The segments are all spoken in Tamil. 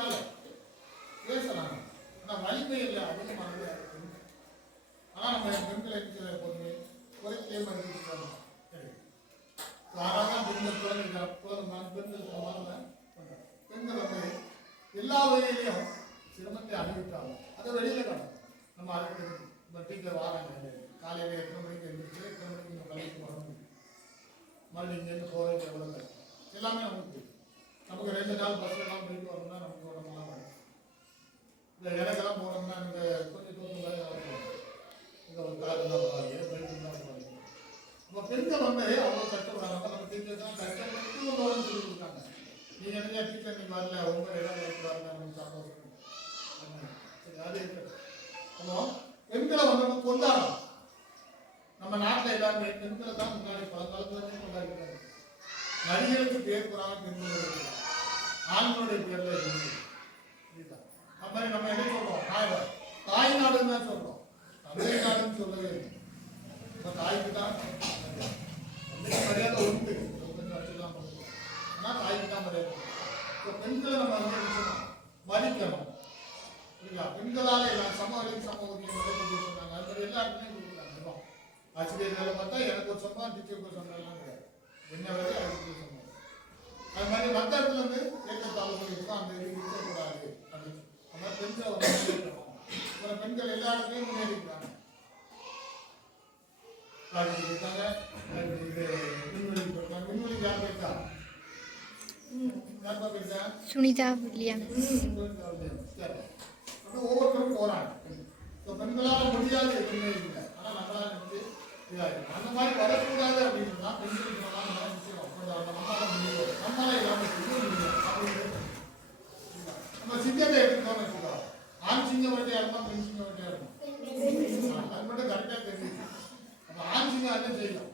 பரவாயில்ல பேசலாம். ஆனால் வலிமை இல்லை அதிகமானது. ஆனால் நம்ம பெண்களை எப்போதுமே குறைக்கே மறுக்கிறாங்க. யாராவது பெண்கள் குழந்தைகள் பெண்கள் பெண்கள் வந்து எல்லா வகையிலையும் சிரமத்தை அனுபவித்தாங்க. அதை வெளியில காணும். நம்ம அதுக்கு இப்போ டீச்சர் வாராங்க காலையில் எத்தனை மணிக்கு எழுந்திரிச்சு எத்தனை மணிக்கு நம்ம கலைக்கு வரணும், மறுபடியும் இங்கேருந்து போகிறது எவ்வளோ கஷ்டம் எல்லாமே நமக்கு. நமக்கு 2 நாள் பஸ்ஸெல்லாம் போயிட்டு வரணும்னா நமக்கு உடம்பெல்லாம் பண்ணும். இந்த எனக்கெல்லாம் போனோம்னா இந்த கொஞ்சம் தூரம் வேலை போகணும். இந்த ஒரு காலம் தான் போவாங்க, பைக்கு தான் போவாங்க. இப்போ பெண்கள் வந்து அவ்வளோ கஷ்டப்படுறாங்க. நம்ம டீச்சர் தான் கஷ்டப்பட்டு ஒரு சொல்லி கொடுத்தாங்க. நீங்கள் என்ன டீச்சர் நீங்கள் வரல உங்கள் இடம் வரல நமக்கு சந்தோஷம். சரி அது இருக்கு. அப்போ பெண்களை வந்து நம்ம கொண்டாடணும். நம்ம நாட்டில் எல்லாருமே பெண்களை தான் முன்னாடி பழங்காலத்துலேருந்து கொண்டாடிக்கிறாங்க. நடிகருக்கு பேர் போறாங்க பெண்களுடைய ஆண்களுடைய பேர்ல இருக்கு. அது மாதிரி நம்ம என்ன சொல்றோம், தாய்நாடுன்னு தான் சொல்றோம், தமிழ்நாடுன்னு சொல்லவே இல்லை. நம்ம தாய்க்கு தான் மரியாதை உண்டு, கொஞ்சம் வச்சுக்கலாம். ஆனால் தாய்க்கு தான் மரியாதை. இப்போ பெண்களை நம்ம வந்து மதிக்கணும். புரியுங்களா? பெண்களால் எல்லாம் சமவெளி சமூகத்தில் சொன்னாங்க. அது மாதிரி எல்லா இடத்துலையும் கொடுக்குறாங்க. ஆசிரியர் வேலை பார்த்தா எனக்கு ஒரு சொந்தம், டீச்சருக்கு ஒரு சொந்தம் எல்லாம் கிடையாது. என்ன வேலை அதுக்கு சொந்தம். அது மாதிரி மற்ற இடத்துல வந்து ஏற்றத்தாழ்வுகள் இருக்கும், அந்த இது இருக்கக்கூடாது அப்படின்னு. அதனால் பெண்களை வந்து முன்னேற்றணும். அப்புறம் பெண்கள் எல்லா இடத்துலையும் முன்னேறிக்கிறாங்க. இருக்காங்க. இது விண்வெளி போயிருக்காங்க. விண்வெளி யார் போயிருக்கா? யார் போயிருக்கா? சுனிதா வில்லியம். அப்போ ஒவ்வொருத்தரும் போறாங்க. இப்போ பெண்களால் முடியாது எதுவுமே இல்லை. ஆனால் நம்மளால வந்து இதாகிடும். அந்த மாதிரி வரக்கூடாது அப்படின்னா பெண்களுக்கு நம்மளால முடியும், நம்மளால எல்லாமே செய்ய முடியும் அப்படிங்கிறது. நம்ம சிங்கத்தை எடுத்துக்கோன்னு வச்சுக்கோ, ஆண் சிங்கம் வட்டியா இருக்கும், பெண் சிங்கம் வட்டியா இருக்கும். அது மட்டும் கரெக்டாக தெரியுது. அப்போ ஆண் சிங்கம் என்ன செய்யும்?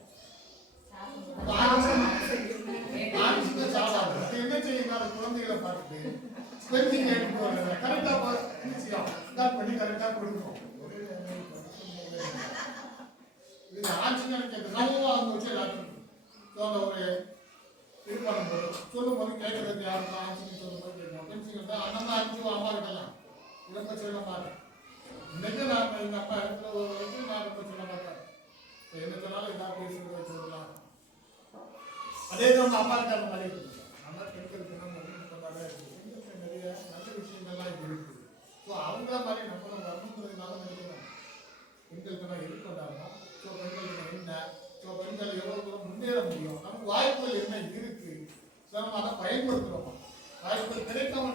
ஆண் சிங்கம் சாப்பிடாது. அது என்ன செய்யும்? அது குழந்தைகளை பார்த்துட்டு பெண் சிங்கம் எடுத்துட்டு வர்றது கரெக்டாக செய்யும். ஸ்டார்ட் பண்ணி கரெக்டாக கொடுக்கணும். இது ஆண் சிங்கம் கேட்குது அவங்க வச்சு எல்லாத்தையும் அந்த ஒரு இது பண்ணும்போது சொல்லும் போது கேட்கறது யாருக்கும் ஆண் சிங்கம் சொல்லும் போது கேட்கணும். பெண் சிங்கம் தான் அண்ணன் தான் அனுப்பிச்சு அம்மா கிட்டலாம் ரொம்ப சொல்ல மாட்டேன். இன்னைக்கு நான் எங்கள் அம்மா இடத்துல ஒரு வரைக்கும் நான் ரொம்ப சொல்ல மாட்டேன். என்ன சொன்னாலும் எதாவது பேசுறத சொல்லலாம். அதே தான் அம்மா கிட்ட அந்த மாதிரி இருக்குது. அம்மா பெண்களுக்கு நம்ம பெண்களுக்கு நிறைய நல்ல விஷயங்கள்லாம் இது இருக்குது. ஸோ அவங்கள மாதிரி நம்மளும் வரணுங்கிறதுனால நினைக்கிறோம். பெண்களுக்கு நான் எது கொண்டாடணும், ஸோ பெண்களுக்கு என்ன, ஸோ பெண்கள் எவ்வளோ தூரம் முன்னேற முடியும், நமக்கு வாய்ப்புகள் என்ன இருக்கு, ஸோ நம்ம அதை பயன்படுத்துகிறோமா, வாய்ப்புகள் கிடைக்காம